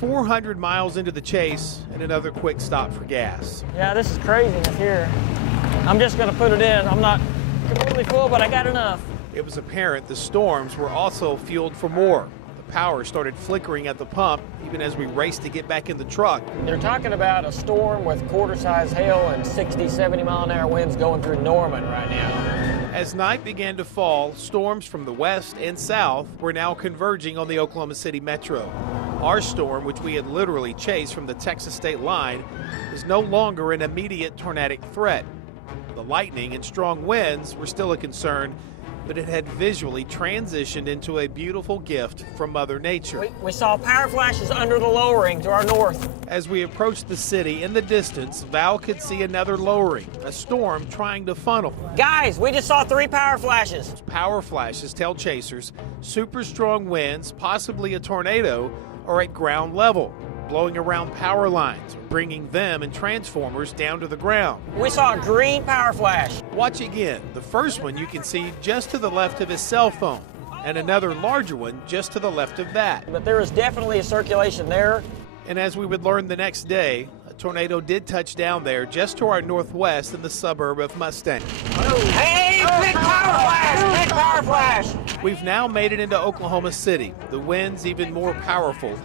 400 miles into the chase and another quick stop for gas. Yeah, this is craziness here. I'm just gonna put it in. I'm not completely full, but I got enough. It was apparent the storms were also fueled for more. The power started flickering at the pump even as we raced to get back in the truck. They're talking about a storm with quarter-size hail and 60, 70-mile-an-hour winds going through Norman right now. As night began to fall, storms from the west and south were now converging on the Oklahoma City metro. Our storm, which we had literally chased from the Texas state line, is no longer an immediate tornadic threat. The lightning and strong winds were still a concern, but it had visually transitioned into a beautiful gift from Mother Nature. We saw power flashes under the lowering to our north. As we approached the city in the distance, Val could see another lowering, a storm trying to funnel. Guys, we just saw 3 power flashes. Power flashes tell chasers super strong winds, possibly a tornado, are at ground level, blowing around power lines, bringing them and transformers down to the ground. We saw a green power flash. Watch again. The first one you can see just to the left of his cell phone, and another larger one just to the left of that. But there is definitely a circulation there. And as we would learn the next day, a tornado did touch down there just to our northwest in the suburb of Mustang. Hey, big power flash! Big power flash! We've now made it into Oklahoma City, the winds even more powerful,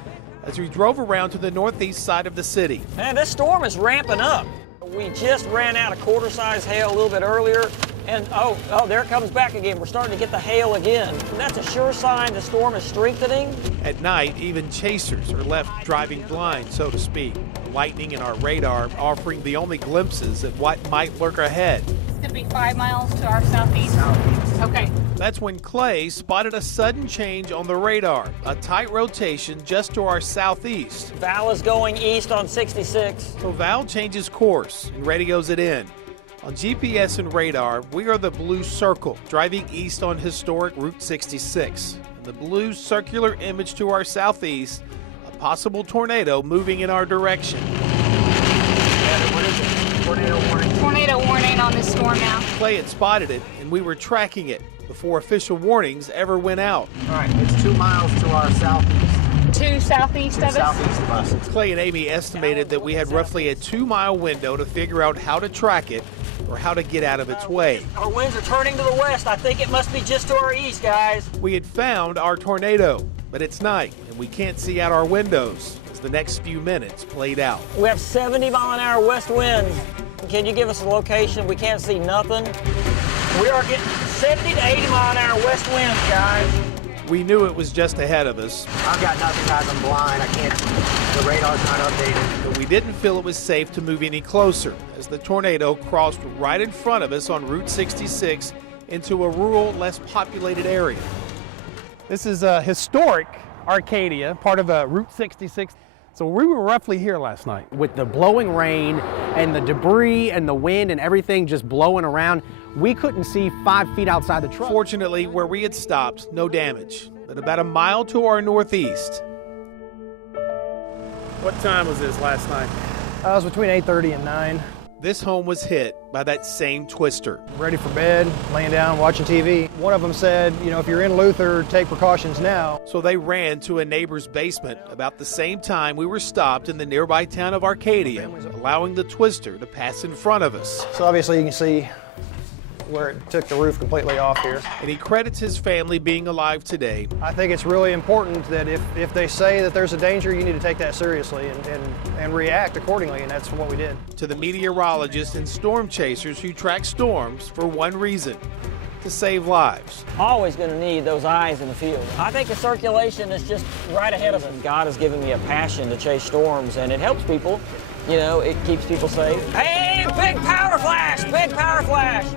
as we drove around to the northeast side of the city. Man, this storm is ramping up. We just ran out of quarter-size hail a little bit earlier, and oh, there it comes back again. We're starting to get the hail again. And that's a sure sign the storm is strengthening. At night, even chasers are left driving blind, so to speak. Lightning and our radar offering the only glimpses at what might lurk ahead. Could be 5 miles to our southeast. Okay. That's when Clay spotted a sudden change on the radar, a tight rotation just to our southeast. Val is going east on 66. So Val changes course and radios it in. On GPS and radar, we are the blue circle, driving east on historic Route 66. And the blue circular image to our southeast, a possible tornado moving in our direction. What is it? Tornado warning. Tornado warning on this storm now. Clay had spotted it, and we were tracking it before official warnings ever went out. All right, it's 2 miles to our southeast. 2 southeast of us. Southeast of us. Clay and Amy estimated that we had roughly a 2-mile window to figure out how to track it or how to get out of its way. Our winds are turning to the west. I think it must be just to our east, guys. We had found our tornado, but it's night, and we can't see out our windows as the next few minutes played out. We have 70-mile-an-hour west winds. Can you give us a location? We can't see nothing. We are getting 70 to 80-mile-an-hour west winds, guys. We knew it was just ahead of us, I've got nothing, guys. I'm blind. I can't. The radar's not updated. but we didn't feel it was safe to move any closer as the tornado crossed right in front of us on Route 66 into a rural, less populated area. This is a historic Arcadia, part of Route 66. So we were roughly here last night. With the blowing rain and the debris and the wind and everything just blowing around, we couldn't see 5 feet outside the truck. Fortunately, where we had stopped, no damage, but about a mile to our northeast. What time was this last night? It was between 8:30 and 9. This home was hit by that same twister. Ready for bed, laying down, watching TV. One of them said, you know, if you're in Luther, take precautions now. So they ran to a neighbor's basement about the same time we were stopped in the nearby town of Arcadia, allowing the twister to pass in front of us. So obviously you can see where it took the roof completely off here. And he credits his family being alive today. I think it's really important that if they say that there's a danger, you need to take that seriously and react accordingly, and that's what we did. To the meteorologists and storm chasers who track storms for one reason: to save lives. Always going to need those eyes in the field. I think the circulation is just right ahead of us. God has given me a passion to chase storms, and it helps people. You know, it keeps people safe. Hey, big power flash! Big power flash!